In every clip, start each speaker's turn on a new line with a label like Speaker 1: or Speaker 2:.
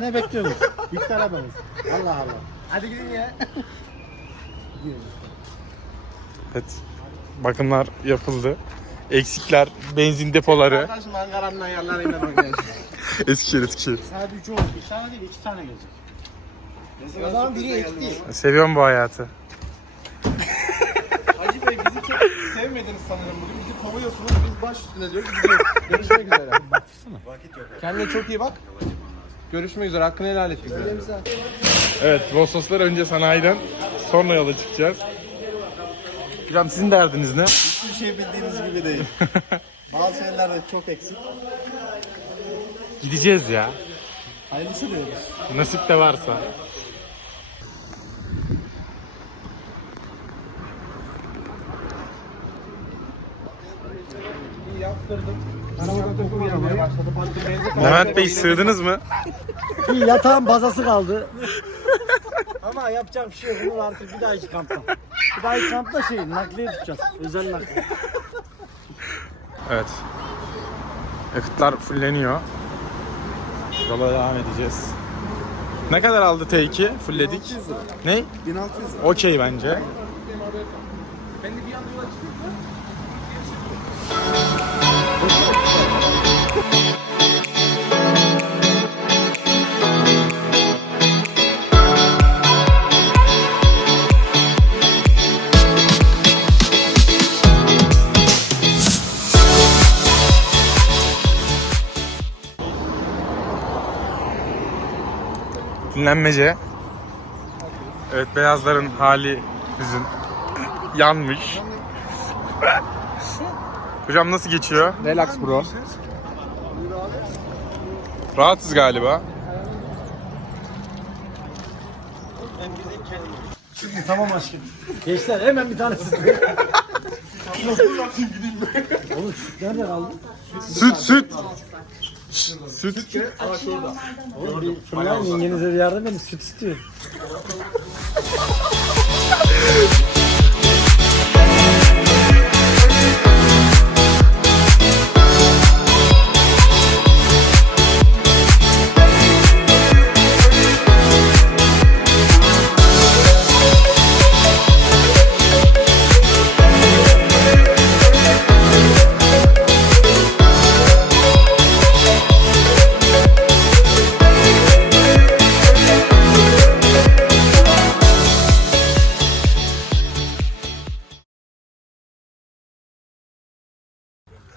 Speaker 1: Daha ne bekliyorsunuz? Bitti arabamız. Allah Allah. Hadi gidin ya.
Speaker 2: Evet. Bakımlar yapıldı. Eksikler, benzin depoları.
Speaker 1: Kardeşim Ankara'nın ayarlarıyla oynayacağız.
Speaker 2: Eskişehir, Eskişehir.
Speaker 1: Sadece üç oldu. Bir tane değil iki tane gelecek. O zaman biri ekti.
Speaker 2: Seviyorum bu hayatı.
Speaker 3: Hacı Bey bizi çok sevmediniz sanırım bugün. Bizi kovuyorsunuz. Biz baş üstüne diyoruz. Gidiyoruz. Görüşmek üzere. Kendine çok iyi bak. Görüşmek üzere. Hakkını helal et bize.
Speaker 2: Evet, Vososlar önce sanayiden sonra yola çıkacağız. Hocam sizin derdiniz ne?
Speaker 1: Hiçbir şey bildiğiniz gibi değil. Bazı şeylerde çok eksik.
Speaker 2: Gideceğiz ya.
Speaker 1: Hayırlısı diyoruz.
Speaker 2: Nasip de varsa.
Speaker 1: Arabadan
Speaker 2: Levent Bey sığdınız mı?
Speaker 1: Bir yatağın bazası kaldı. Ama yapacak bir şey yok. Bunu artık bir dahaki kampta. Bir dahaki kampta şey nakliye tutacağız. Özel nakliye.
Speaker 2: Evet. Yakıtlar fulleniyor. Yola devam edeceğiz. Ne kadar aldı T2? Fullledik. Ne?
Speaker 3: 1600 lira.
Speaker 2: Okey bence. Dinlenmece. Evet beyazların hali hüzün. Yanmış. Hocam nasıl geçiyor?
Speaker 3: Relax bro.
Speaker 2: Rahatsız galiba.
Speaker 1: Tamam aşkım. Gençler hemen bir tane süt. Oğlum süt nerede kaldı?
Speaker 2: Süt süt. Süt.
Speaker 1: Oğlum bir fırlayın yengenize bir yardım edin süt istiyor.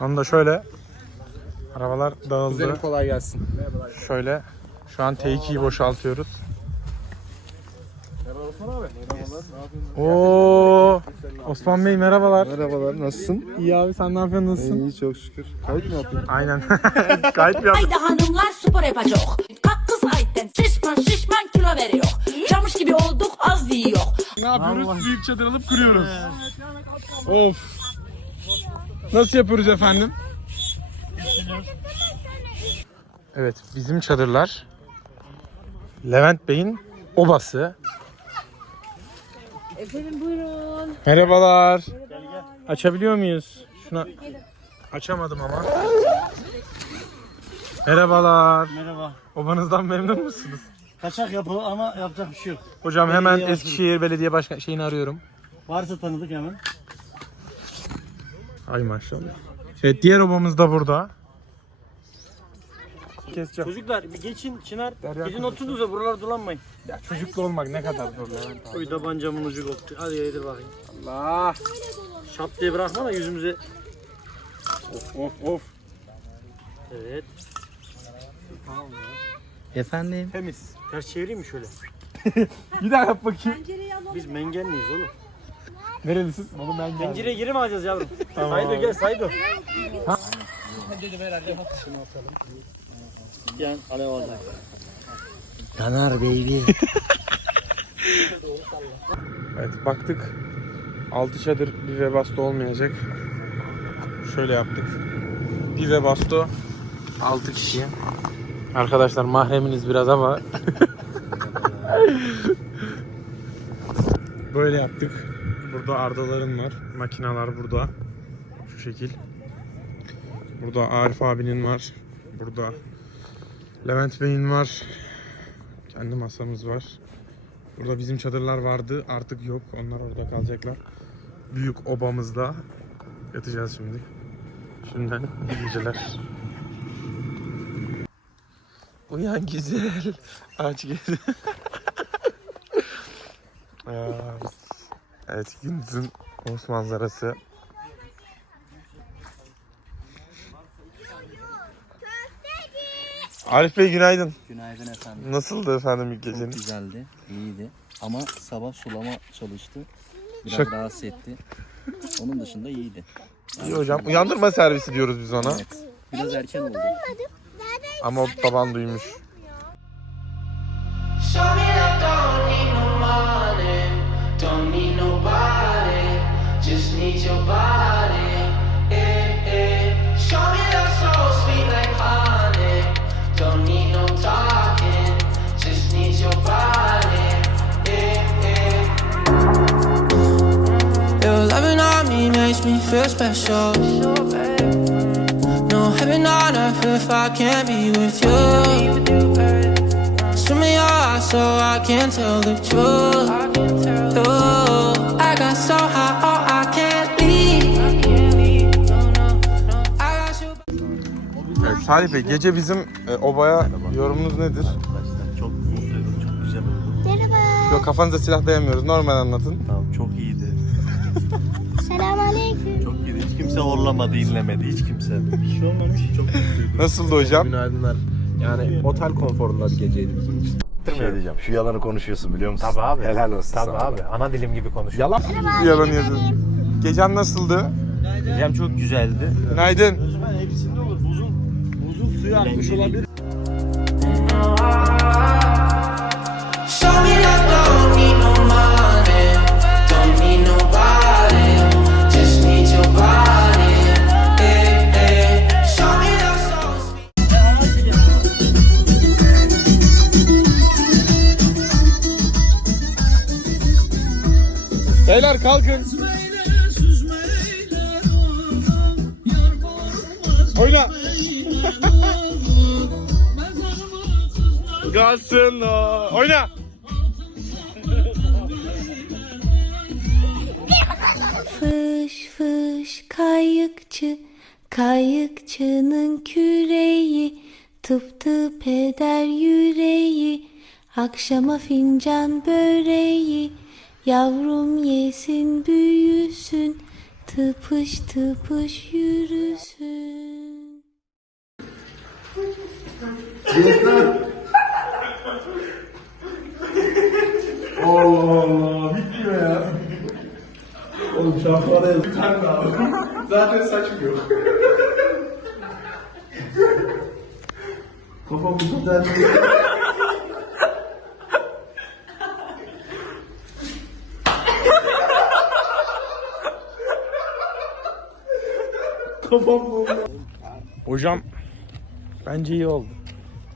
Speaker 2: Onu da şöyle. Arabalar dağıldı.
Speaker 3: Güzelim kolay gelsin.
Speaker 2: Şöyle. Şu an T2'yi boşaltıyoruz. Oo, Osman Bey merhabalar.
Speaker 3: Merhabalar nasılsın?
Speaker 2: İyi abi sen ne yapıyorsun nasılsın?
Speaker 3: İyi çok şükür. Kayıt mı yapıyorsun?
Speaker 2: Aynen. Gayet bir
Speaker 4: Haydi hanımlar spor yapacak. Kalk kız hayden şişman şişman kilo veriyor. Camış gibi olduk az yiyor.
Speaker 2: Ne yapıyoruz? Büyük çadır alıp kuruyoruz. Of. Nasıl yapıyoruz efendim? Evet, bizim çadırlar Levent Bey'in obası.
Speaker 5: Efendim buyurun.
Speaker 2: Merhabalar. Açabiliyor muyuz? Şuna açamadım ama. Merhabalar.
Speaker 1: Merhaba.
Speaker 2: Obanızdan memnun musunuz?
Speaker 1: Kaçak yapı ama yapacak bir şey yok.
Speaker 2: Hocam hemen
Speaker 1: Belediye
Speaker 2: Eskişehir Belediye Başkan şeyini arıyorum.
Speaker 1: Varsa tanıdık hemen.
Speaker 2: Ay maşallah. Evet diğer obamız da burada. Keseceğim.
Speaker 1: Çocuklar bir geçin Çınar.
Speaker 2: Derya
Speaker 1: Gidin
Speaker 2: kızı.
Speaker 1: oturunuz da buralar dolanmayın.
Speaker 2: Ya çocuklu olmak ne kadar zor Levent abi.
Speaker 1: Oy tabancamın ucu koptu. Hadi yedir bakayım.
Speaker 2: Allah.
Speaker 1: Şap diye bırakma da yüzümüze.
Speaker 2: Of of of.
Speaker 1: Evet. Efendim?
Speaker 2: Temiz.
Speaker 1: Ters çevireyim mi şöyle?
Speaker 2: Bir daha yap bakayım.
Speaker 1: Biz mengenliyiz oğlum.
Speaker 2: Nerelisin? Oğlum ben geldim.
Speaker 1: Pencereye geri mi alacağız yavrum?
Speaker 2: Tamam.
Speaker 1: Saydo gel Saydo. Gel alev alacak. Yanar baby.
Speaker 2: Evet baktık. 6 çadır bir webasto olmayacak. Şöyle yaptık. Bir webasto 6 kişi. Arkadaşlar mahreminiz biraz ama böyle yaptık. Burada ardaların var. Makinalar burada. Şu şekil. Burada Arif abinin var. Burada Levent Bey'in var. Kendi masamız var. Burada bizim çadırlar vardı. Artık yok. Onlar orada kalacaklar. Büyük obamızda yatacağız şimdi. Şimdiden iyi geceler. Uyan güzel. Aç gezi. Evet gündüzün Kos manzarası. Arif Bey günaydın.
Speaker 5: Günaydın efendim.
Speaker 2: Nasıldı efendim ilk
Speaker 5: Çok
Speaker 2: geceniz?
Speaker 5: güzeldi, iyiydi. Ama sabah sulama çalıştı. Biraz
Speaker 2: Şak-
Speaker 5: rahatsız etti. Onun dışında iyiydi.
Speaker 2: İyi hocam. Uyandırma servisi diyoruz biz ona.
Speaker 5: Evet. Biraz erken oldu.
Speaker 2: Ama baban duymuş.
Speaker 6: Show me need your body. Eh, eh. Show me that soul sweet like honey, don't need no talking, just need your body. Eh, eh.
Speaker 7: Your loving on me makes me feel special. No heaven on earth if I can't be with you. Swim in your eyes so I can tell the truth. Ooh, I got so high,
Speaker 2: Salih Bey gece bizim e, obaya yorumunuz nedir?
Speaker 8: Arkadaşlar çok mutluydum, çok güzel oldu.
Speaker 2: Yok kafanıza silah dayamıyoruz. Normal anlatın.
Speaker 8: Tamam, çok iyiydi.
Speaker 9: Selamünaleyküm.
Speaker 8: Çok iyiydi. Hiç kimse horlamadı, inlemedi. Hiç kimse. Bir şey olmamış, çok mutluydum.
Speaker 2: Nasıldı hocam?
Speaker 3: Günaydınlar. Yani otel konforunda bir geceydi bizim için.
Speaker 8: Şey diyeceğim. Şu yalanı konuşuyorsun biliyor musun?
Speaker 10: Tabii abi.
Speaker 8: Helal olsun
Speaker 10: Tabii
Speaker 8: sana.
Speaker 10: abi. Ana dilim gibi konuşuyor.
Speaker 3: Yalan.
Speaker 2: Yalan yazın. Gecen nasıldı?
Speaker 8: Gecem çok güzeldi.
Speaker 2: Günaydın.
Speaker 1: Hepsinde olur. Buzun, buzun suyu akmış olabilir.
Speaker 7: Show me that
Speaker 2: Kalsın o. Oyna.
Speaker 9: Fış fış kayıkçı, kayıkçının küreği, tıp tıp eder yüreği, akşama fincan böreği, yavrum yesin büyüsün, tıpış tıpış yürüsün.
Speaker 3: Zaten saçım yok. Kafam güzel.
Speaker 2: Hocam bence iyi oldu.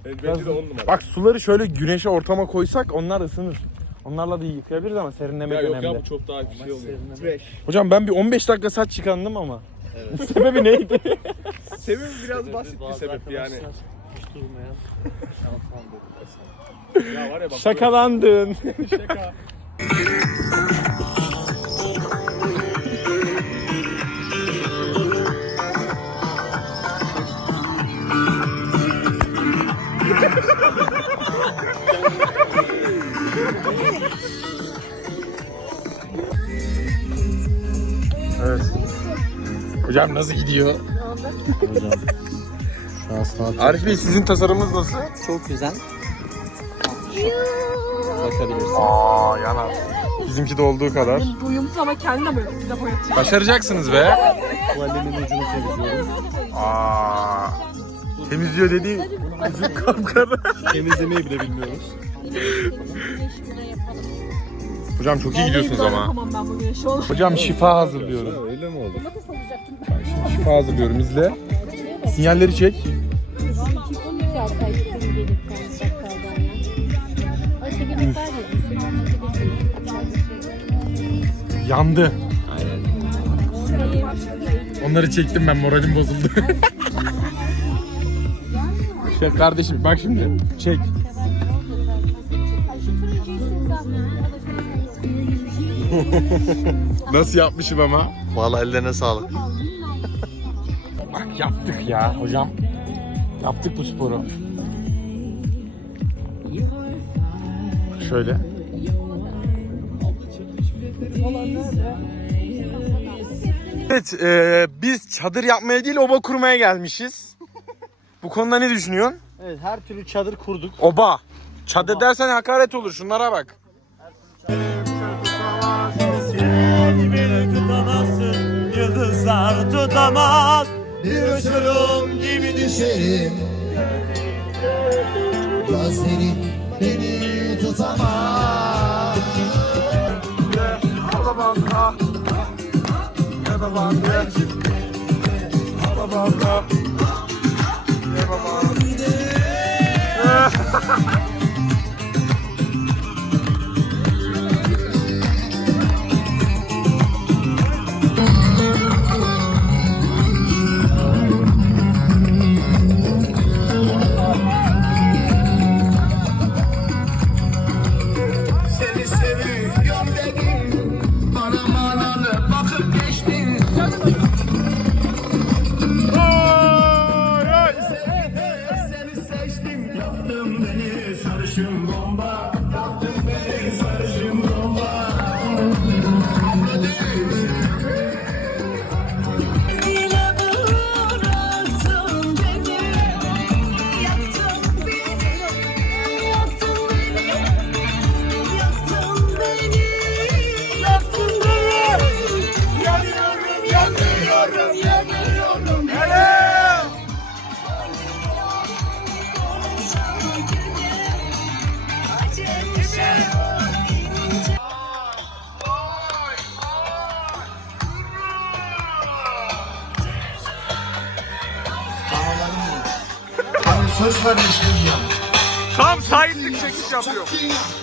Speaker 2: Biraz- Bak suları şöyle güneşe ortama koysak onlar ısınır. Onlarla da iyi yıkayabiliriz ama serinlemek önemli.
Speaker 3: çok daha bir şey oluyor.
Speaker 2: Hocam ben bir 15 dakika saç yıkandım ama. Sebebi neydi?
Speaker 3: Sebebi biraz basit bir sebep yani. Ya var ya bak.
Speaker 2: Şakalandın. evet. Hocam nasıl gidiyor?
Speaker 5: Şu an saat
Speaker 2: Arif Bey sizin tasarımınız nasıl?
Speaker 5: çok güzel. Bakabilirsin.
Speaker 2: Aa yanar. Bizimki de olduğu kadar.
Speaker 11: Uyumsuz ama kendine böyle bize boyatıyor.
Speaker 2: Başaracaksınız be.
Speaker 5: Tuvalimin ucunu temizliyorum.
Speaker 2: Aa. Temizliyor dediği ucu kapkara.
Speaker 3: Temizlemeyi bile bilmiyoruz.
Speaker 2: Hocam çok iyi gidiyorsunuz ama.
Speaker 11: Yapamam ben bu güneşi olur.
Speaker 2: Hocam şifa hazırlıyorum.
Speaker 3: Öyle mi oldu?
Speaker 2: Ben şimdi şifa hazırlıyorum izle. Sinyalleri çek. Yandı. Onları çektim ben moralim bozuldu. Şey kardeşim bak şimdi çek. Nasıl yapmışım ama?
Speaker 8: Vallahi ellerine sağlık.
Speaker 2: Bak yaptık ya hocam. Yaptık bu sporu. Şöyle. Evet, e, biz çadır yapmaya değil oba kurmaya gelmişiz. Bu konuda ne düşünüyorsun?
Speaker 12: Evet her türlü çadır kurduk.
Speaker 2: Oba. Çadır dersen hakaret olur. Şunlara bak.
Speaker 12: Yıldızlar tutamaz Bir uçurum gibi düşerim Gözlerin beni tutamaz Seni DiCaprio.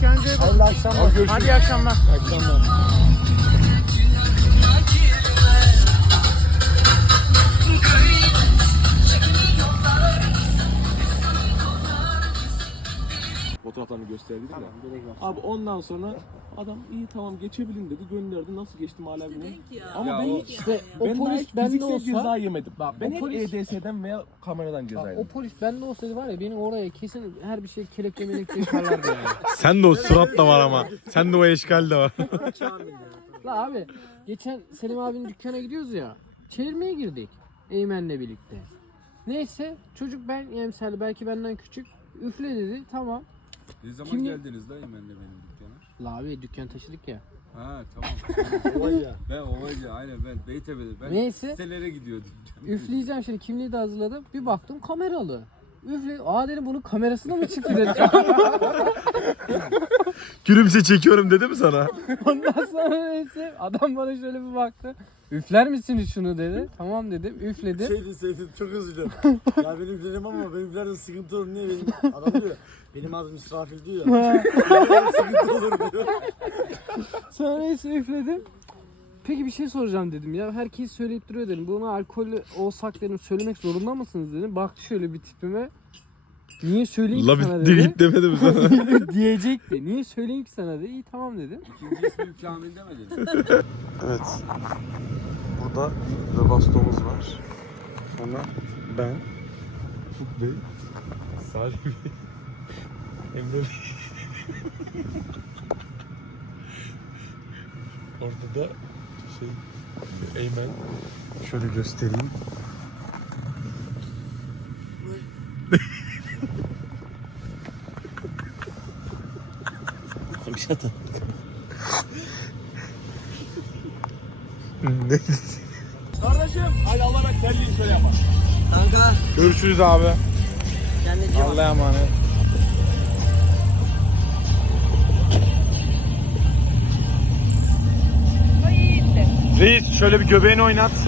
Speaker 12: Kendinize. Hayırlı akşamlar. Hadi iyi akşamlar. akşamlar.
Speaker 3: Fotoğraflarını gösterdik ya. Abi ondan sonra adam iyi tamam geçebilin dedi gönderdi nasıl geçtim hala bilmiyorum. Ama ben hiç
Speaker 12: İşte o
Speaker 3: ben
Speaker 12: polis
Speaker 3: hiç
Speaker 12: bende
Speaker 3: fiziksel
Speaker 12: olsa
Speaker 3: ceza yemedim.
Speaker 12: Bak,
Speaker 3: ben
Speaker 12: o
Speaker 3: hep
Speaker 12: polis-
Speaker 3: EDS'den veya kameradan ceza
Speaker 12: Bak,
Speaker 3: yedim.
Speaker 12: o polis bende olsaydı var ya benim oraya kesin her bir şey kelepçe melepçe yaparlardı yani.
Speaker 2: Sen de o surat da var ama. Sen de o eşkal de var.
Speaker 12: La abi geçen Selim abinin dükkana gidiyoruz ya. Çevirmeye girdik. Eymen'le birlikte. Neyse çocuk ben misal belki benden küçük üfle dedi tamam.
Speaker 10: Ne zaman
Speaker 12: Kimli-
Speaker 10: geldiniz dayım benimle benim dükkana?
Speaker 12: La abi dükkan taşıdık ya.
Speaker 10: Ha tamam. ben Ovacı aynen ben Beytepe'de. Ben
Speaker 12: Neyse.
Speaker 10: sitelere gidiyordum.
Speaker 12: Üfleyeceğim şimdi kimliği de hazırladım. Bir baktım kameralı. Üfle. Aa dedim bunun kamerasına mı çıktı dedim.
Speaker 2: Gülümse çekiyorum dedi mi sana?
Speaker 12: Ondan sonra neyse adam bana şöyle bir baktı. Üfler misiniz şunu dedi. Tamam dedim. Üfledim.
Speaker 1: Şeydi Seyfi çok üzüldüm. ya benim üflerim ama benim üflerim sıkıntı olur niye benim adam diyor. Benim adım İsrafil diyor. Benim sıkıntı olur diyor.
Speaker 12: Sonra neyse üfledim. Peki bir şey soracağım dedim ya. Herkes söyleyip duruyor dedim. Buna alkollü olsak dedim söylemek zorunda mısınız dedim. Baktı şöyle bir tipime. Niye söyleyeyim ki
Speaker 2: La
Speaker 12: sana
Speaker 2: bitti
Speaker 12: dedi.
Speaker 2: git demedi mi sana?
Speaker 12: Diyecekti. Niye söyleyeyim ki sana dedi. İyi tamam dedim.
Speaker 10: İkinci ismim Kamil demedin.
Speaker 2: evet. Burada The Bastomuz var. Sonra ben, Ufuk Bey, Salih Bey, Emre Bey. Orada da şey Eymen. Şöyle göstereyim.
Speaker 5: Şaka.
Speaker 2: ne?
Speaker 10: Kardeşim hadi Allah bak terliği şöyle yapar.
Speaker 5: Kanka
Speaker 2: Görüşürüz abi.
Speaker 5: kendine
Speaker 2: Allah'a emanet. Reis şöyle bir göbeğini oynat.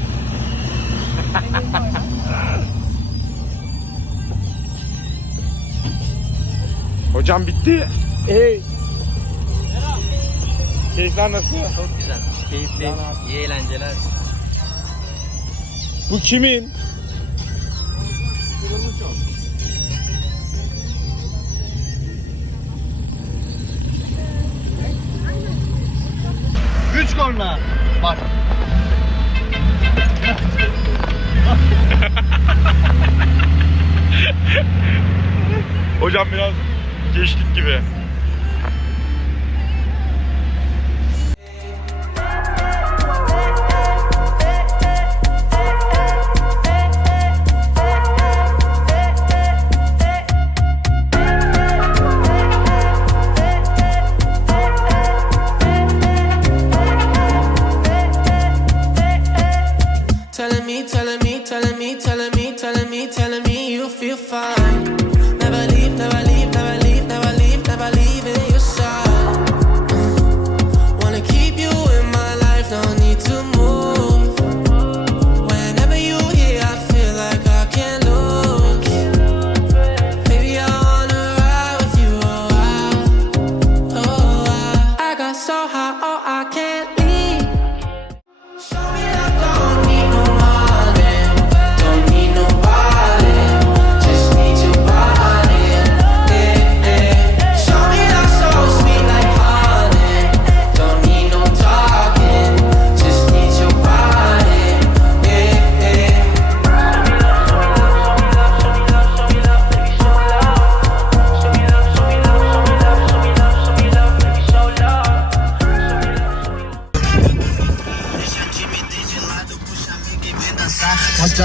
Speaker 2: Hocam bitti. Hey. Keyifler nasıl?
Speaker 5: Çok güzel. Keyifli. iyi eğlenceler.
Speaker 2: Bu kimin?
Speaker 13: Üç korna. Bak.
Speaker 2: Hocam biraz geçtik gibi.
Speaker 7: So high,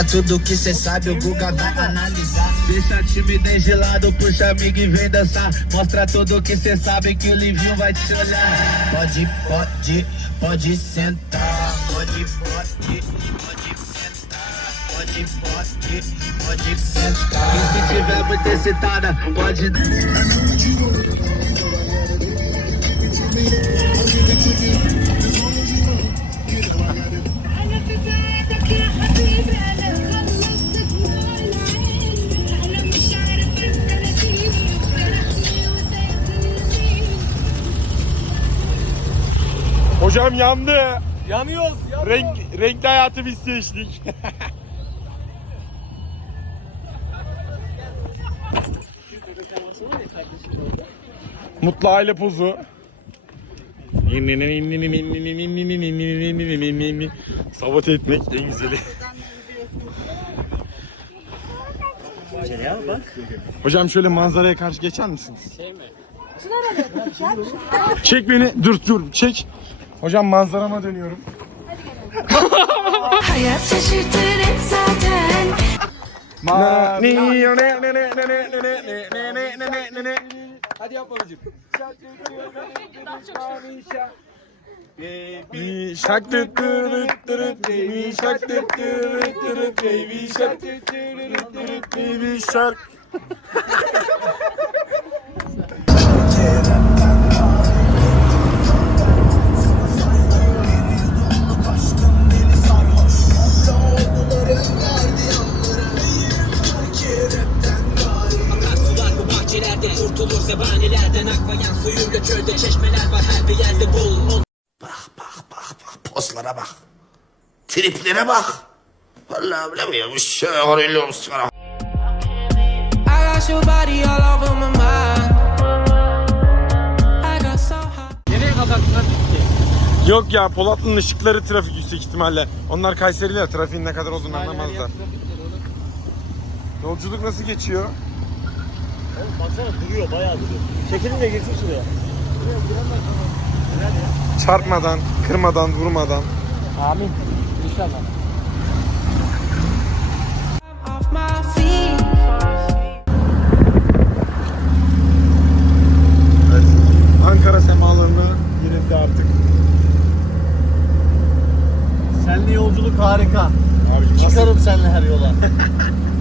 Speaker 13: tudo que cê sabe, o Guga vai analisar. Deixa time bem gelado, puxa amigo e vem dançar. Mostra tudo que cê sabe que o Livinho vai te olhar. Pode, pode, pode sentar. Pode, pode, pode sentar. Pode, pode, pode sentar. E se tiver muito excitada, pode.
Speaker 2: Hocam yandı.
Speaker 10: Yanıyoruz. yanıyoruz.
Speaker 2: Renk, renkli hayatı biz seçtik. Mutlu aile pozu. Sabote etmek en güzeli.
Speaker 5: Ya bak.
Speaker 2: Hocam şöyle manzaraya karşı geçer misiniz? çek beni. Dur dur çek. Hocam manzarama dönüyorum.
Speaker 9: Hayat şaşırtır hep zaten
Speaker 10: Hadi yap babacığım.
Speaker 2: Baby shark dut dut dut baby shark dut dut dut baby shark dut dut dut baby shark
Speaker 13: Poslara bak. Triplere bak. Vallahi bilemiyorum. Şöyle olsun.
Speaker 7: I got your body all over my mind. I got so high.
Speaker 10: Nereye kadar gitti?
Speaker 2: Yok ya Polatlı'nın ışıkları trafik yüksek ihtimalle. Onlar Kayseri'ler trafiğin ne kadar olduğunu anlamazlar. Yolculuk nasıl geçiyor?
Speaker 1: Oğlum baksana duruyor bayağı duruyor. Çekilin de girsin şuraya.
Speaker 2: Çarpmadan, kırmadan, vurmadan.
Speaker 7: Amin. İnşallah.
Speaker 2: Evet. Ankara semalarına yenildi artık.
Speaker 1: Seninle yolculuk harika.
Speaker 2: Abi?
Speaker 1: Çıkarım seninle her yola.